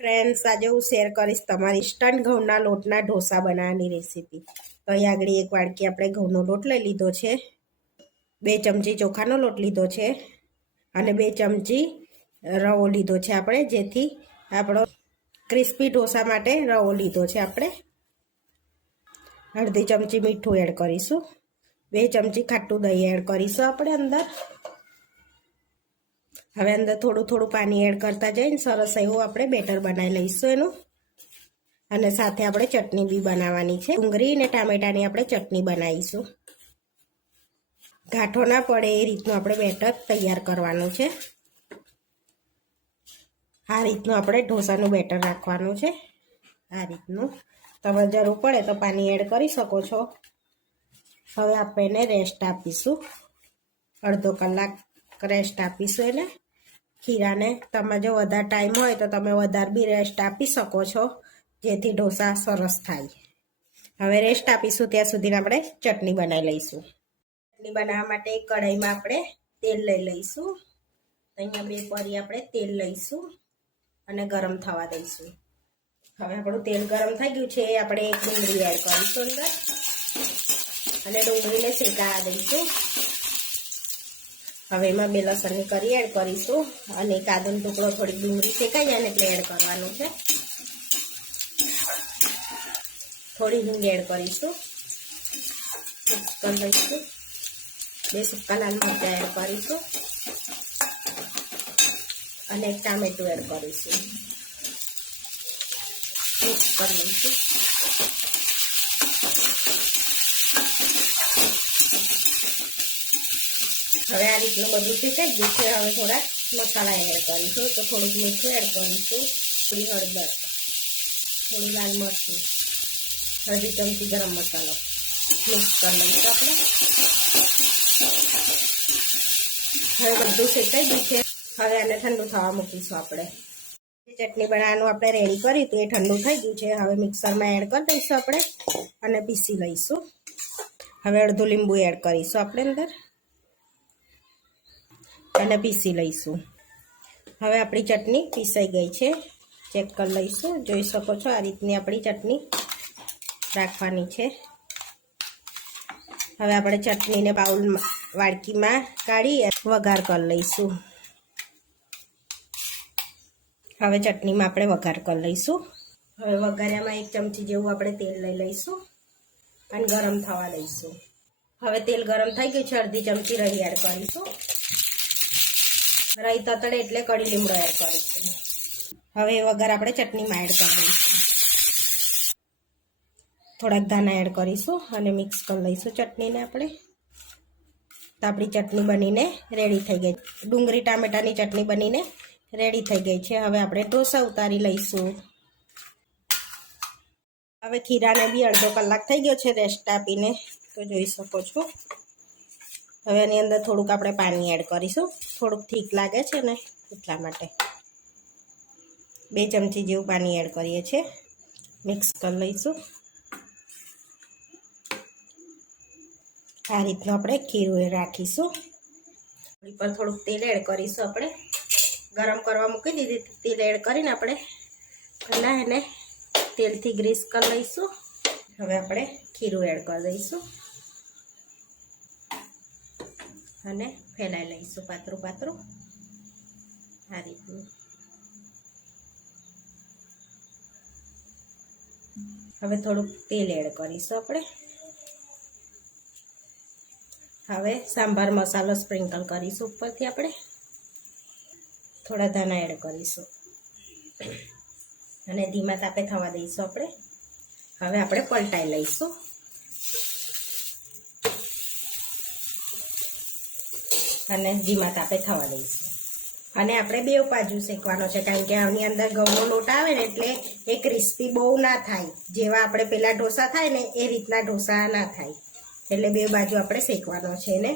Friends, આજે હું share કરીશ તમારી ઇન્સ્ટન્ટ ઘઉંના લોટના ઢોસા બનાવવાની રેસીપી. તો અહીં આગળ એક વાડકી આપણે ઘઉંનો લોટ લઈ લીધો છે. બે ચમચી ચોખાનો લોટ લીધો છે અને બે ચમચી રવો લીધો છે આપણે, જેથી આપણો ક્રિસ્પી ઢોસા માટે રવો લીધો છે આપણે. અડધી ચમચી મીઠું એડ કરીશું. બે ચમચી ખાટું દહીં એડ કરીશું આપણે અંદર. હવે અંદર થોડું થોડું પાણી એડ કરતા જઈને સરસ એવું આપણે બેટર બનાવી લઈશું એનું. અને સાથે આપણે ચટણી બી બનાવવાની છે. ડુંગળી અને ટામેટાની આપણે ચટણી બનાવીશું. ગાંઠો ના પડે એ રીતનું આપણે બેટર તૈયાર કરવાનું છે. આ રીતનું આપણે ઢોસાનું બેટર રાખવાનું છે. આ રીતનું. તમે જરૂર પડે તો પાણી એડ કરી શકો છો. હવે આપણે એને રેસ્ટ આપીશું. અડધો કલાક રેસ્ટ આપીશું એને. ખીરાને તમે જો વધારે ટાઈમ હોય તો તમે વધારે બી રેસ્ટ આપી શકો છો, જેથી ઢોસા સરસ થાય. હવે રેસ્ટ આપીશું, ત્યાં સુધી આપણે ચટણી બનાવી લઈશું. ચટણી બનાવવા માટે કઢાઈમાં આપણે તેલ લઈ લઈશું. અહીંયા બે પરી આપણે તેલ લઈશું અને ગરમ થવા દઈશું. હવે આપણું તેલ ગરમ થઈ ગયું છે આપણે એક ડુંગળી એડ કરીશું અંદર. અને ડુંગળીને શેકાવા દઈશું. હવે એમાં બે લસણની કરી એડ કરીશું અને કાદુનો ટુકડો થોડીક ડુંગળી શેકાઈ જાય ને એટલે એડ કરવાનું છે. થોડી હિંગ એડ કરીશું. કરી બે સુકા લાલ મરચાં એડ કરીશું. અને એક ટામેટું એડ કરીશું. મિક્સ કરી લઈશું. હવે આ રીતનું બધું શીખાઈ ગયું છે હવે થોડા મસાલા એડ કરીશું તો થોડુંક મીઠું એડ કરીશું થોડી હળદર, થોડું લાલ મરચું અડધી ચમચી ગરમ મસાલો મિક્સ કરી લઈશું આપણે. હવે બધું શેકાઈ ગયું છે. હવે આને ઠંડુ થવા મૂકીશું આપણે. ચટણી બનાવવાનું આપણે રેડી કર્યું હતું એ ઠંડુ થઈ ગયું છે. હવે મિક્સરમાં એડ કરી દઈશું આપણે અને પીસી લઈશું. હવે અડધું લીંબુ એડ કરીશું આપણે અંદર. અને પીસી લઈશું. હવે આપણી ચટણી પીસાઈ ગઈ છે. ચેક કરી લઈશું. જોઈ શકો છો આ રીતની આપણી ચટણી રાખવાની છે. હવે આપણે ચટણીને બાઉલ વાડકીમાં કાઢી વઘાર કરી લઈશું. હવે ચટણીમાં આપણે વઘાર કરી લઈશું. હવે વઘાર્યામાં એક ચમચી જેવું આપણે તેલ લઈ લઈશું અને ગરમ થવા દઈશું. હવે તેલ ગરમ થઈ ગયું છે, અડધી ચમચી રહી એડ કરીશું. રહી તળે એટલે કડી લીમડો એડ કરીશું હવે વગર આપણે ચટણીમાં એડ કરી દઈશું. થોડાક ધાના એડ કરીશું અને મિક્સ કરી લઈશું ચટણીને આપણે. તો આપણી ચટણી બનીને રેડી થઈ ગઈ. ડુંગળી ટામેટાની ચટણી બનીને રેડી થઈ ગઈ છે. હવે આપણે ઢોસા ઉતારી લઈશું. હવે ખીરાને બી અડધો કલાક થઈ ગયો છે રેસ્ટ આપીને. તો જોઈ શકો છો. હવે એની અંદર થોડુંક આપણે પાણી એડ કરીશું. થોડુંક ઠીક લાગે છે ને એટલા માટે. બે ચમચી જેવું પાણી એડ કરીએ છીએ. મિક્સ કરી લઈશું. આ રીતનું આપણે ખીરું રાખીશું. પર થોડુંક તેલ એડ કરીશું આપણે. ગરમ કરવા મૂકી દીધી તેલ એડ કરીને આપણે પહેલાં એને તેલથી ગ્રીસ કરી લઈશું. હવે આપણે ખીરું એડ કરી દઈશું. અને ફેલાઈ લઈશું પાતળું પાતળું. આ રીતનું. હવે થોડુંક તેલ એડ કરીશું આપણે. હવે સાંભાર મસાલો સ્પ્રિંકલ કરીશું ઉપરથી આપણે. થોડા ધાણા એડ કરીશું. અને ધીમા તાપે થવા દઈશું આપણે. હવે આપણે પલટાઈ લઈશું. અને ધીમા તાપે થવા દઈશું. અને આપણે બે બાજુ શેકવાનો છે, કારણ કે આની અંદર ઘઉંનો લોટ આવે ને એટલે એ ક્રિસ્પી બહુ ના થાય. જેવા આપણે પહેલાં ઢોસા થાય ને એ રીતના ઢોસા ના થાય. એટલે બે બાજુ આપણે શેકવાનો છે ને.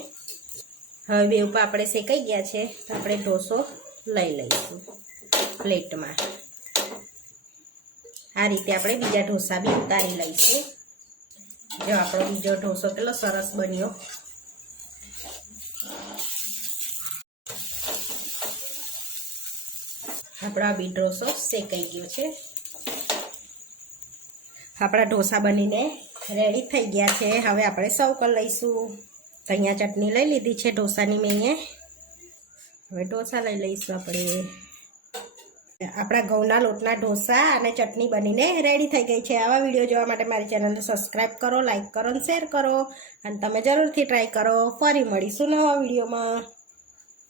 હવે બે ઉપર આપણે શેકાઈ ગયા છે, તો આપણે ઢોસો લઈ લઈશું પ્લેટમાં. આ રીતે આપણે બીજા ઢોસા બી ઉતારી લઈશું. જો આપણો બીજો ઢોસો કેટલો સરસ બન્યો. આપણો આ બી ઢોસો શેકાઈ ગયો છે. આપણા ઢોસા બનીને રેડી થઈ ગયા છે. હવે આપણે સર્વ કરી લઈશું. અહીંયા ચટણી લઈ લીધી છે ઢોસાની મેં હવે ઢોસા લઈ લઈશું આપણે. આપણા ઘઉંના લોટના ઢોસા અને ચટણી બનીને રેડી થઈ ગઈ છે. આવા વીડિયો જોવા માટે મારી ચેનલને સબસ્ક્રાઈબ કરો લાઈક કરો અને શેર કરો. અને તમે જરૂરથી ટ્રાય કરો. ફરી મળીશું નવા વિડીયોમાં.